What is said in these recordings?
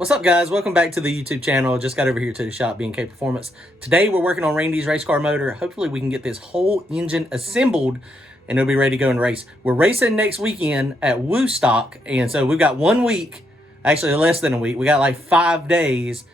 What's up, guys? Welcome back to the YouTube channel. Just got over here to the shop, B&K Performance. Today we're working on Randy's race car motor. Hopefully we can get this whole engine assembled and it'll be ready to go and race. We're racing next weekend at Wooostock, and so we've got 1 week, actually less than a week. We got like 5 days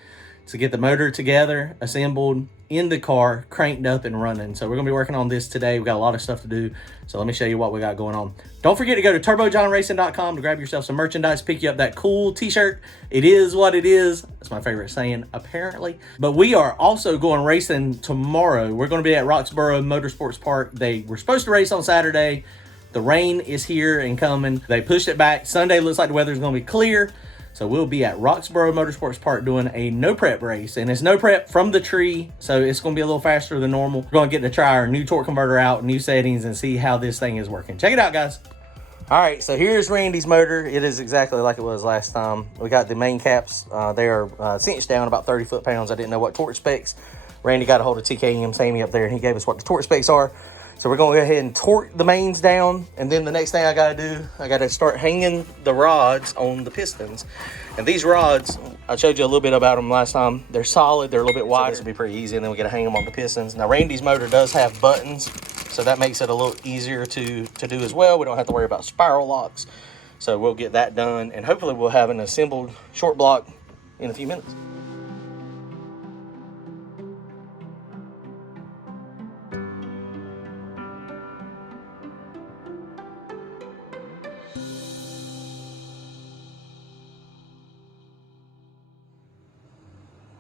to get the motor together, assembled, in the car, cranked up and running. So we're gonna be working on this today. We've got a lot of stuff to do. So let me show you what we got going on. Don't forget to go to turbojohnracing.com to grab yourself some merchandise, pick you up that cool t-shirt. It is what it is. That's my favorite saying, apparently. But we are also going racing tomorrow. We're gonna be at Roxborough Motorsports Park. They were supposed to race on Saturday. The rain is here and coming. They pushed it back. Sunday looks like the weather's gonna be clear. So we'll be at Roxborough Motorsports Park doing a no prep race, and it's no prep from the tree, so it's gonna be a little faster than normal. We're gonna get to try our new torque converter out, new settings, and see how this thing is working. Check it out, guys. All right, so here's Randy's motor. It is exactly like it was last time. We got the main caps. They are cinched down about 30 foot-pounds. I didn't know what torque specs. Randy got a hold of TKM Sammy up there, and he gave us what the torque specs are. So we're gonna go ahead and torque the mains down, and then the next thing I gotta do, I gotta start hanging the rods on the pistons. And these rods, I showed you a little bit about them last time. They're solid, they're a little bit wide, so this will be pretty easy, and then we gotta hang them on the pistons. Now Randy's motor does have buttons, so that makes it a little easier to do as well. We don't have to worry about spiral locks. So we'll get that done, and hopefully we'll have an assembled short block in a few minutes.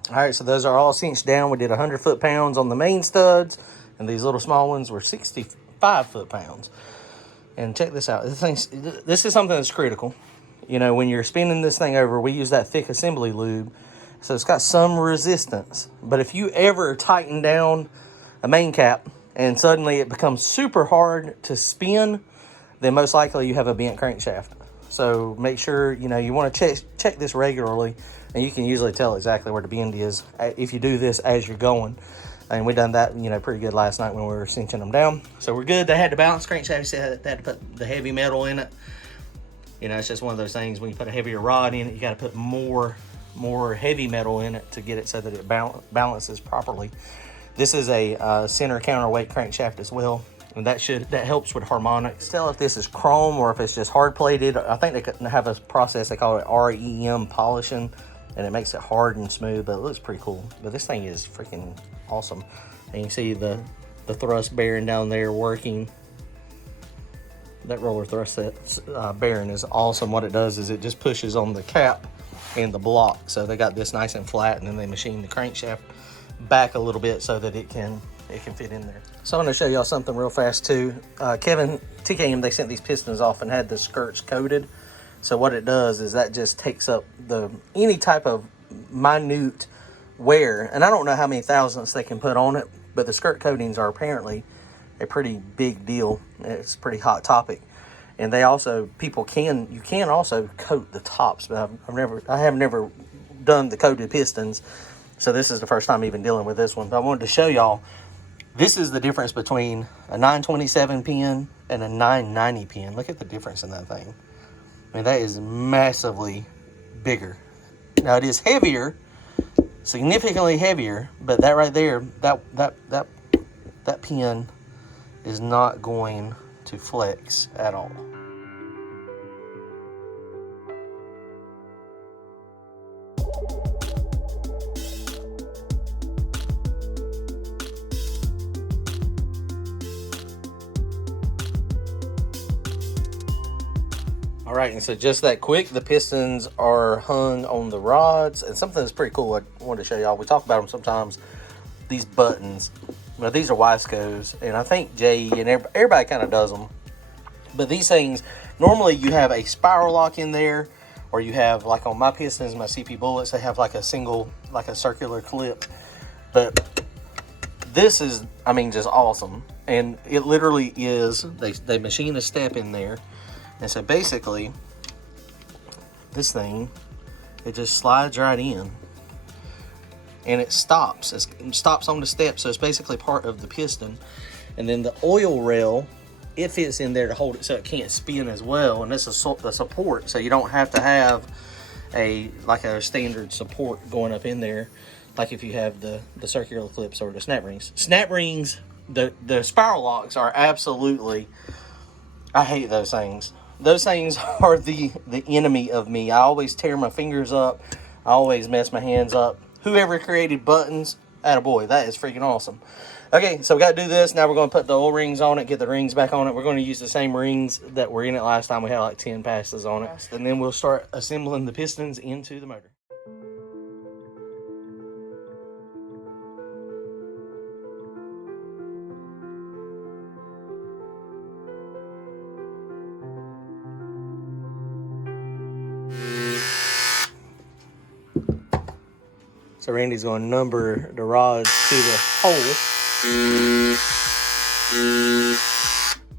All right, so those are all cinched down. We did 100 foot-pounds on the main studs, and these little small ones were 65 foot-pounds. And check this out. This is something that's critical. You know, when you're spinning this thing over, we use that thick assembly lube, so it's got some resistance. But if you ever tighten down a main cap and suddenly it becomes super hard to spin, then most likely you have a bent crankshaft. So make sure, you know, you want to check this regularly, and you can usually tell exactly where the bend is if you do this as you're going. And we done that, you know, pretty good last night when we were cinching them down. So we're good. They had to balance crankshaft. They had to put the heavy metal in it. You know, it's just one of those things when you put a heavier rod in it, you got to put more heavy metal in it to get it so that it balances properly. This is a center counterweight crankshaft as well. And that helps with harmonics. Tell if this is chrome or if it's just hard plated. I think they have a process, they call it REM polishing, and it makes it hard and smooth, but it looks pretty cool. But this thing is freaking awesome. And you can see the thrust bearing down there working. That roller thrust bearing is awesome. What it does is it just pushes on the cap and the block. So they got this nice and flat, and then they machine the crankshaft back a little bit so that it can fit in there. So I'm going to show y'all something real fast too. Kevin, TKM, they sent these pistons off and had the skirts coated. So what it does is that just takes up any type of minute wear. And I don't know how many thousandths they can put on it, but the skirt coatings are apparently a pretty big deal. It's a pretty hot topic. And they also, you can also coat the tops, but I have never done the coated pistons. So this is the first time even dealing with this one. But I wanted to show y'all, this is the difference between a 927 pin and a 990 pin. Look at the difference in that thing. I mean, that is massively bigger. Now it is heavier, significantly heavier, but that right there, that pin is not going to flex at all. All right, and so just that quick, the pistons are hung on the rods, and something that's pretty cool I wanted to show y'all. We talk about them sometimes, these buttons. Well, these are Wiseco's, and I think Jay and everybody kind of does them. But these things, normally you have a spiral lock in there, or you have, like on my pistons, my CP Bullets, they have like a circular clip. But this is, I mean, just awesome. And it literally is, they machine a step in there. And so basically, this thing, it just slides right in. And it stops. It stops on the step, so it's basically part of the piston. And then the oil rail, it fits in there to hold it so it can't spin as well. And this is the support, so you don't have to have like a standard support going up in there, like if you have the circular clips or the snap rings. Snap rings, the spiral locks are absolutely, I hate those things. Those things are the enemy of me. I always tear my fingers up. I always mess my hands up. Whoever created buttons, attaboy, that is freaking awesome. Okay, so we got to do this. Now we're going to put the oil rings on it, get the rings back on it. We're going to use the same rings that were in it last time. We had like 10 passes on it. And then we'll start assembling the pistons into the motor. So Randy's going to number the rods to the hole.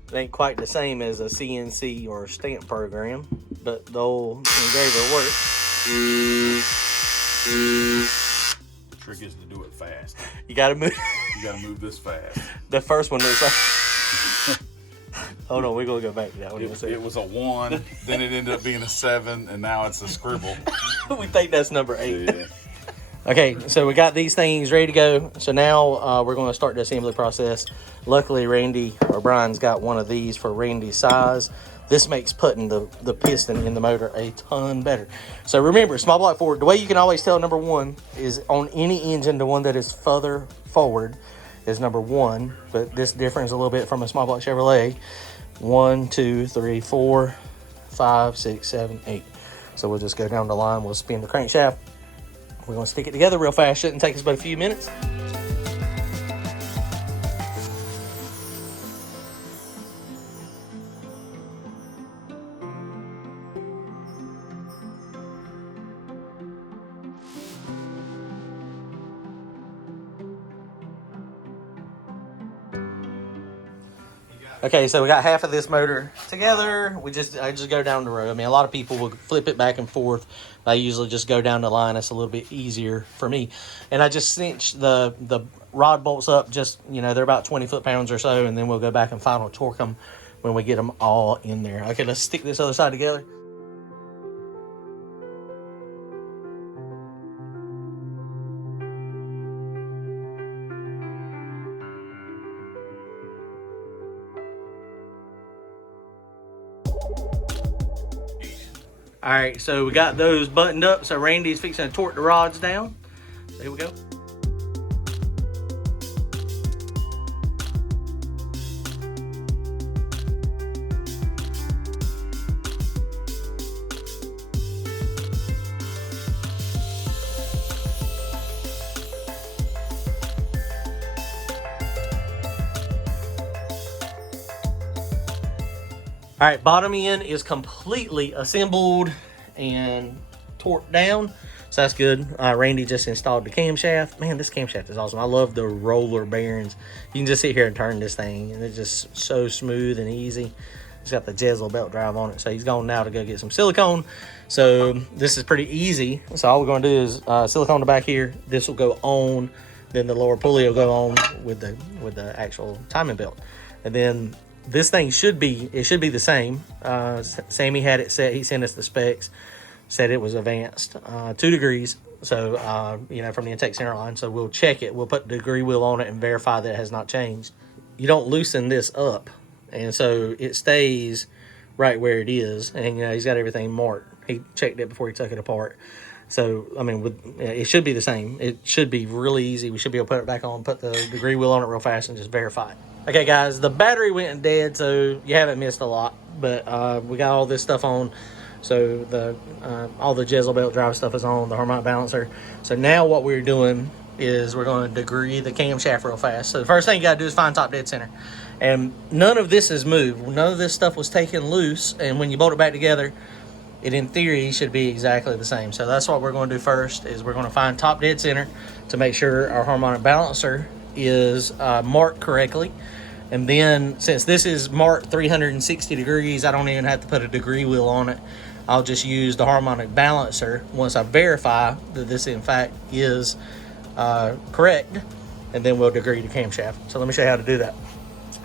It ain't quite the same as a CNC or stamp program, but the old engraver works. The trick is to do it fast. You gotta move. You gotta move this fast. The first one was like, hold on, we're gonna go back to that one. It was a 1, then it ended up being a 7, and now it's a scribble. We think that's number 8. Yeah. Okay, so we got these things ready to go. So now we're going to start the assembly process. Luckily, Randy or Brian's got one of these for Randy's size. This makes putting the piston in the motor a ton better. So remember, small block Ford, the way you can always tell number 1 is on any engine, the one that is further forward is number 1. But this differs a little bit from a small block Chevrolet. 1, 2, 3, 4, 5, 6, 7, 8. So we'll just go down the line. We'll spin the crankshaft. We're going to stick it together real fast. Shouldn't take us but a few minutes. Okay, so we got half of this motor together. I just go down the row. I mean, a lot of people will flip it back and forth. I usually just go down the line. It's a little bit easier for me. And I just cinch the rod bolts up, just, they're about 20 foot-pounds or so, and then we'll go back and final torque them when we get them all in there. Okay, let's stick this other side together. All right, so we got those buttoned up. So Randy's fixing to torque the rods down. So here we go. All right, bottom end is completely assembled and torqued down, so that's good. Randy just installed the camshaft. Man, this camshaft is awesome. I love the roller bearings. You can just sit here and turn this thing, and it's just so smooth and easy. It's got the Jezzel belt drive on it, so he's going now to go get some silicone. So this is pretty easy. So all we're going to do is silicone the back here. This will go on, then the lower pulley will go on with the actual timing belt, and then this thing should be the same. Sammy had it set. He sent us the specs, said it was advanced 2 degrees. So, from the intake center line. So we'll check it. We'll put the degree wheel on it and verify that it has not changed. You don't loosen this up, and so it stays right where it is. And he's got everything marked. He checked it before he took it apart. So, I mean, it should be the same. It should be really easy. We should be able to put it back on, put the degree wheel on it real fast, and just verify it. Okay, guys, the battery went dead, so you haven't missed a lot. But we got all this stuff on. So all the Jezzel belt drive stuff is on, the harmonic balancer. So now what we're doing is we're going to degree the camshaft real fast. So the first thing you got to do is find top dead center. And none of this is moved. None of this stuff was taken loose. And when you bolt it back together, it in theory should be exactly the same. So that's what we're going to do first, is we're going to find top dead center to make sure our harmonic balancer is marked correctly. And then since this is marked 360 degrees, I don't even have to put a degree wheel on it. I'll just use the harmonic balancer once I verify that this in fact is correct, and then we'll degree the camshaft. So let me show you how to do that.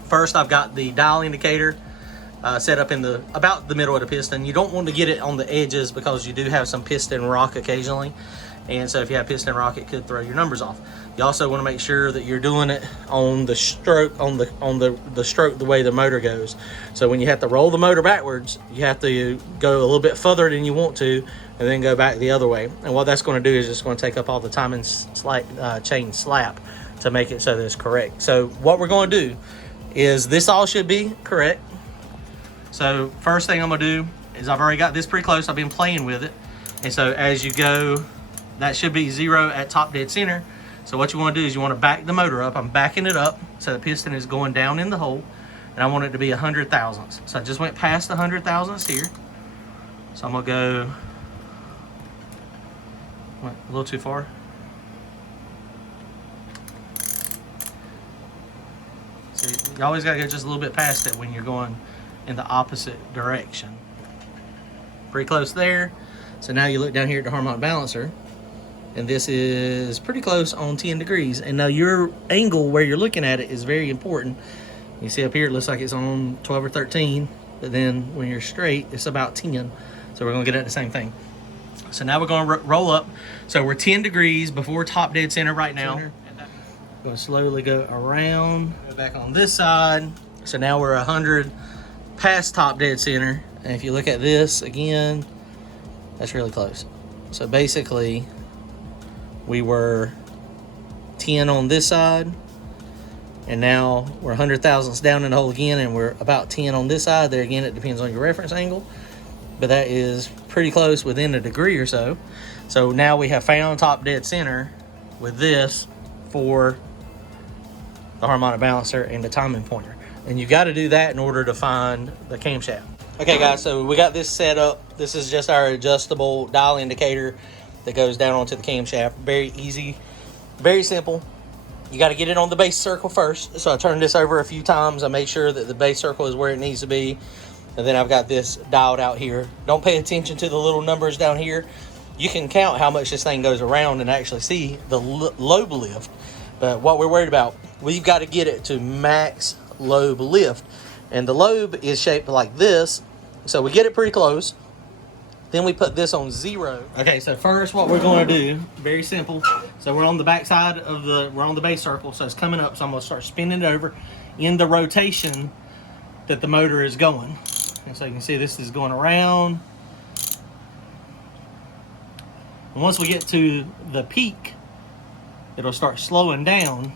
First, I've got the dial indicator set up in about the middle of the piston. You don't want to get it on the edges because you do have some piston rock occasionally, and so if you have piston rock, it could throw your numbers off. You also want to make sure that you're doing it on the stroke, on the stroke the way the motor goes. So when you have to roll the motor backwards, you have to go a little bit further than you want to, and then go back the other way. And what that's going to do is just going to take up all the timing chain slap to make it so that it's correct. So what we're going to do is, this all should be correct. So first thing I'm gonna do is, I've already got this pretty close. I've been playing with it. And so as you go, that should be 0 at top dead center. So what you wanna do is you wanna back the motor up. I'm backing it up so the piston is going down in the hole, and I want it to be 100 thousandths. So I just went past the 100 thousandths here. So I'm gonna go, went a little too far. So you always gotta go just a little bit past it when you're going in the opposite direction. Pretty close there. So now you look down here at the harmonic balancer, and this is pretty close on 10 degrees. And now your angle where you're looking at it is very important. You see up here, it looks like it's on 12 or 13, but then when you're straight, it's about 10. So we're gonna get at the same thing. So now we're gonna roll up. So we're 10 degrees before top dead center right now. We're gonna slowly go around, go back on this side. So now we're 100 past top dead center, and if you look at this again, that's really close. So basically we were 10 on this side, and now we're 100 thousandths down in the hole again, and we're about 10 on this side. There again, it depends on your reference angle, but that is pretty close, within a degree or so. So now we have found top dead center with this for the harmonic balancer and the timing pointer. And you got to do that in order to find the camshaft. Okay guys, so we got this set up. This is just our adjustable dial indicator that goes down onto the camshaft. Very easy, very simple. You got to get it on the base circle first. So I turned this over a few times. I made sure that the base circle is where it needs to be. And then I've got this dialed out here. Don't pay attention to the little numbers down here. You can count how much this thing goes around and actually see the lobe lift. But what we're worried about, we've got to get it to max lobe lift, and the lobe is shaped like this, so we get it pretty close, then we put this on 0. Okay, so first what we're going to do, very simple. So we're on the back side of we're on the base circle, so it's coming up. So I'm going to start spinning it over in the rotation that the motor is going, and so you can see this is going around. And once we get to the peak, it'll start slowing down,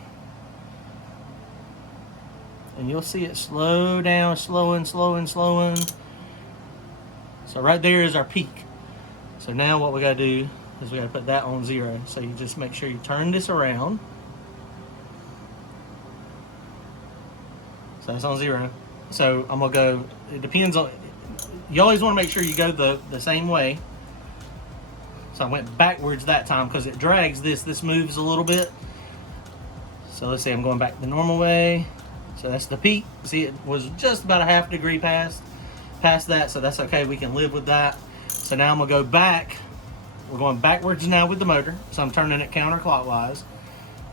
and you'll see it slow down, slowing. So right there is our peak. So now what we gotta do is we gotta put that on 0. So you just make sure you turn this around. So it's on 0. So I'm gonna go, it depends on, you always wanna make sure you go the same way. So I went backwards that time because it drags this moves a little bit. So let's say I'm going back the normal way. So that's the peak. See, it was just about a ½ degree past that, so that's okay. We can live with that. So now I'm gonna go back. We're going backwards now with the motor. So I'm turning it counterclockwise,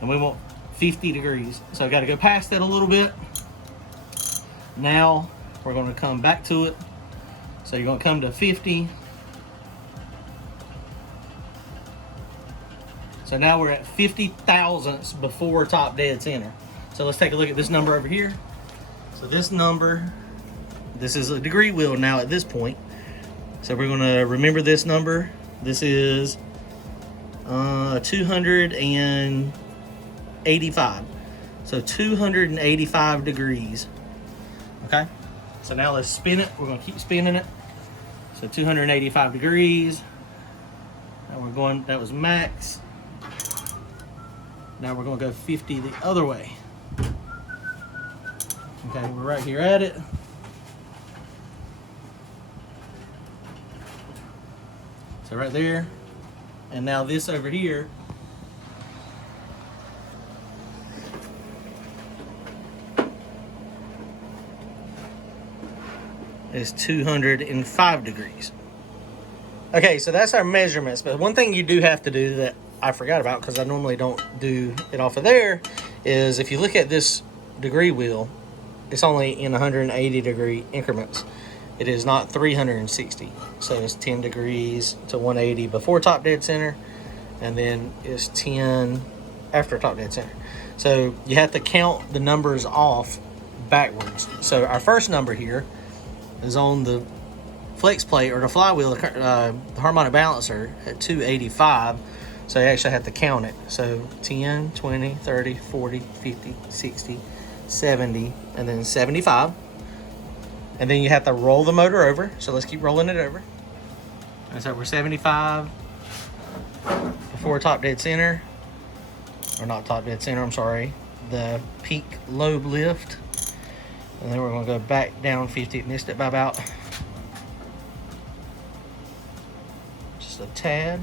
and we want 50 degrees. So I got to go past that a little bit. Now we're going to come back to it. So you're going to come to 50. So now we're at 50 thousandths before top dead center. So let's take a look at this number over here. So this number, this is a degree wheel now at this point. So we're gonna remember this number. This is 285. So 285 degrees. Okay. So now let's spin it. We're gonna keep spinning it. So 285 degrees. Now we're going, that was max. Now we're gonna go 50 the other way. Okay, we're right here at it. So right there. And now this over here is 205 degrees. Okay, so that's our measurements. But one thing you do have to do that I forgot about, because I normally don't do it off of there, is if you look at this degree wheel, it's only in 180 degree increments. It is not 360. So it's 10 degrees to 180 before top dead center, and then it's 10 after top dead center. So you have to count the numbers off backwards. So our first number here is on the flex plate or the flywheel, the harmonic balancer at 285. So you actually have to count it. So 10, 20, 30, 40, 50, 60, 70, and then 75. And then you have to roll the motor over. So let's keep rolling it over. And so we're 75 before top dead center. Or not top dead center, I'm sorry. The peak lobe lift. And then we're going to go back down 50. Missed it by about just a tad.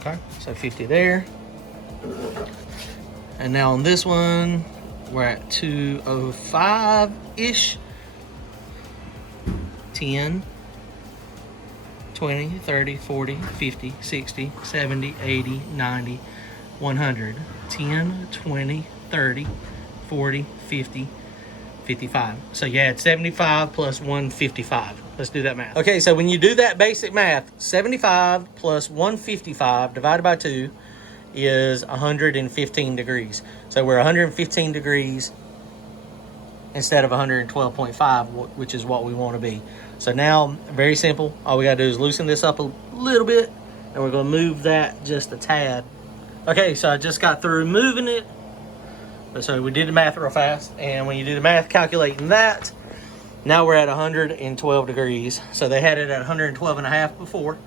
Okay, so 50 there. And now on this one, we're at 205-ish. 10, 20, 30, 40, 50, 60, 70, 80, 90, 100. 10, 20, 30, 40, 50, 55. So you add 75 plus 155. Let's do that math. Okay, so when you do that basic math, 75 plus 155 divided by 2 is 115 degrees. So we're 115 degrees instead of 112.5, which is what we want to be. So now, very simple. All we got to do is loosen this up a little bit, and we're going to move that just a tad. Okay, so I just got through moving it. So we did the math real fast, and when you do the math calculating that, now we're at 112 degrees. So they had it at 112.5 before.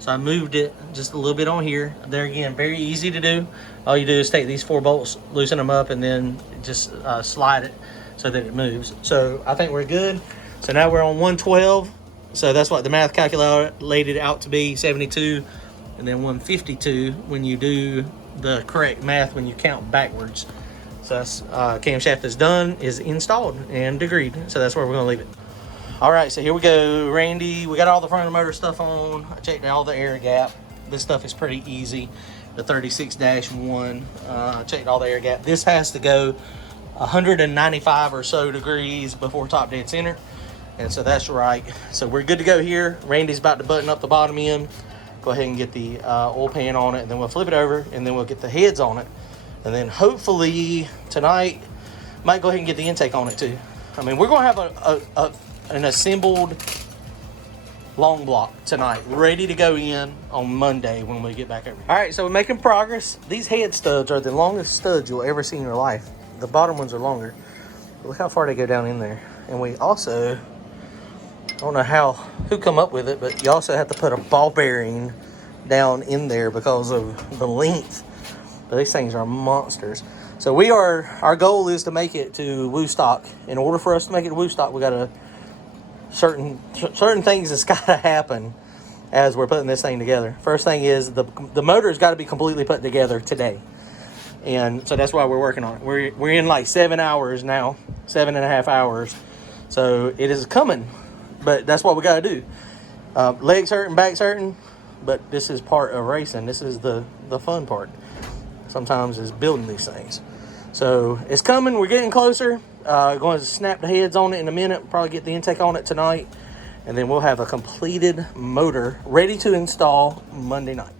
So I moved it just a little bit on here. There again, very easy to do. All you do is take these 4 bolts, loosen them up, and then just slide it so that it moves. So I think we're good. So now we're on 112. So that's what the math calculated out to be, 72, and then 152 when you do the correct math when you count backwards. So that's camshaft is done, is installed and degreed. So that's where we're gonna leave it. All right, so here we go, Randy. We got all the front of the motor stuff on. I checked all the air gap. This stuff is pretty easy. The 36-1, I checked all the air gap. This has to go 195 or so degrees before top dead center. And so that's right. So we're good to go here. Randy's about to button up the bottom end. Go ahead and get the oil pan on it, and then we'll flip it over, and then we'll get the heads on it. And then hopefully tonight, might go ahead and get the intake on it too. I mean, we're gonna have an assembled long block tonight, ready to go in on Monday when we get back over. All right, so we're making progress. These head studs are the longest studs you'll ever see in your life. The bottom ones are longer. Look how far they go down in there. And we also, I don't know who come up with it, but you also have to put a ball bearing down in there because of the length. But these things are monsters. So our goal is to make it to Wooostock. In order for us to make it to Wooostock, we got certain things that's got to happen as we're putting this thing together. First thing is the motor's got to be completely put together today. And so that's why we're working on it. We're in like 7 hours now, 7.5 hours. So it is coming, but that's what we got to do. Legs hurting, back's hurting, but this is part of racing. This is the fun part. Sometimes is building these things. So it's coming. We're getting closer. Going to snap the heads on it in a minute. Probably get the intake on it tonight, and then we'll have a completed motor ready to install Monday night.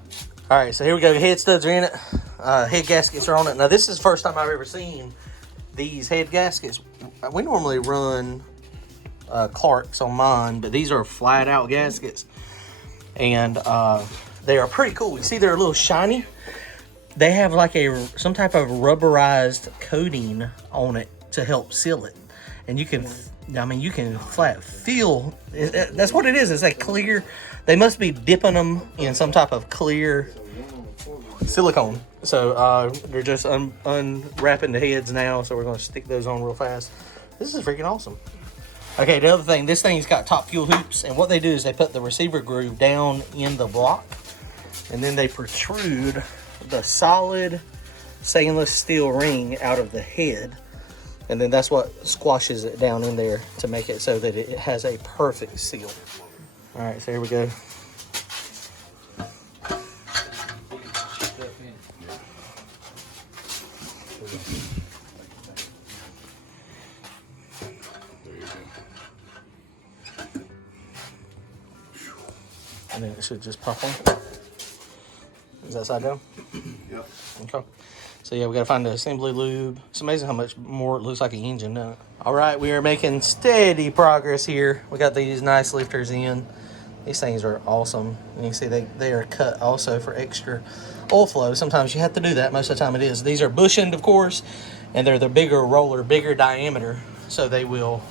All right, so here we go. The head studs are in it. Head gaskets are on it. Now this is the first time I've ever seen these head gaskets. We normally run Clarks on mine, but these are flat out gaskets, and they are pretty cool. You see they're a little shiny. They have like some type of rubberized coating on it to help seal it, and you can flat feel that's what it is. It's like clear. They must be dipping them in some type of clear silicone. So they're just unwrapping the heads now, so we're going to stick those on real fast. This is freaking awesome. Okay, the other thing, this thing's got top fuel hoops, and what they do is they put the receiver groove down in the block, and then they protrude the solid stainless steel ring out of the head, and then that's what squashes it down in there to make it so that it has a perfect seal. All right, so here we go. and it should just pop on. Is that side down? Yep. Okay. So yeah, we gotta find the assembly lube. It's amazing how much more it looks like an engine, doesn't it? All right, we are making steady progress here. We got these nice lifters in. These things are awesome. And you can see they are cut also for extra oil flow. Sometimes you have to do that. Most of the time it is. These are bush end, of course, and they're the bigger roller, bigger diameter. So they will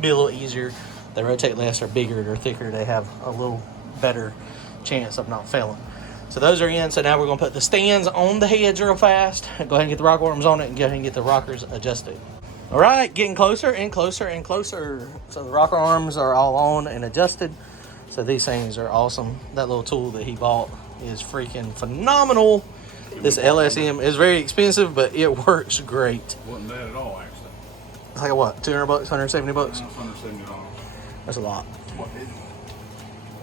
be a little easier. They rotate less, they're bigger, they're thicker. They have a little better chance of not failing. So those are in. So now we're going to put the stands on the heads real fast. Go ahead and get the rocker arms on it and go ahead and get the rockers adjusted. All right, getting closer and closer and closer. So the rocker arms are all on and adjusted. So these things are awesome. That little tool that he bought is freaking phenomenal. This LSM is very expensive, but it works great. Wasn't bad at all, actually. It's like what, 200 bucks, 170 bucks? $170. That's a lot.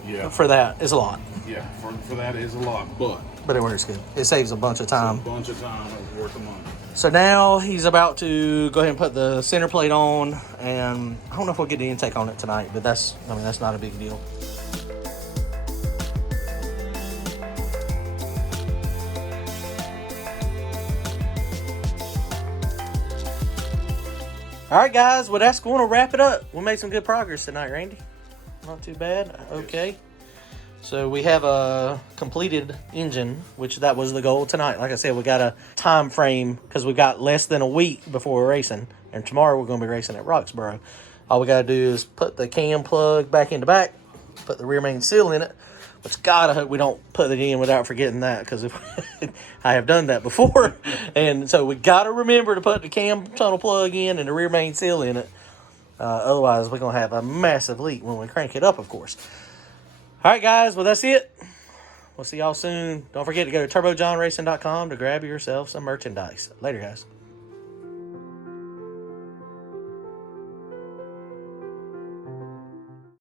Yeah. For that, it's a lot. Yeah, for that is a lot, But it works good. It saves a bunch of time. a bunch of time. It was worth the money. So now he's about to go ahead and put the center plate on, and I don't know if we'll get the intake on it tonight, but that's not a big deal. All right, guys. Well, that's going to wrap it up. We made some good progress tonight, Randy. Not too bad. Okay. So we have a completed engine, which that was the goal tonight. Like I said, we got a time frame because we got less than a week before we're racing. And tomorrow we're going to be racing at Roxborough. All we got to do is put the cam plug back in the back, put the rear main seal in it. Which, God, I hope we don't put it in without forgetting that, because I have done that before. And so we got to remember to put the cam tunnel plug in and the rear main seal in it. Otherwise, we're going to have a massive leak when we crank it up, of course. All right, guys. Well, that's it. We'll see y'all soon. Don't forget to go to turbojohnracing.com to grab yourself some merchandise. Later, guys.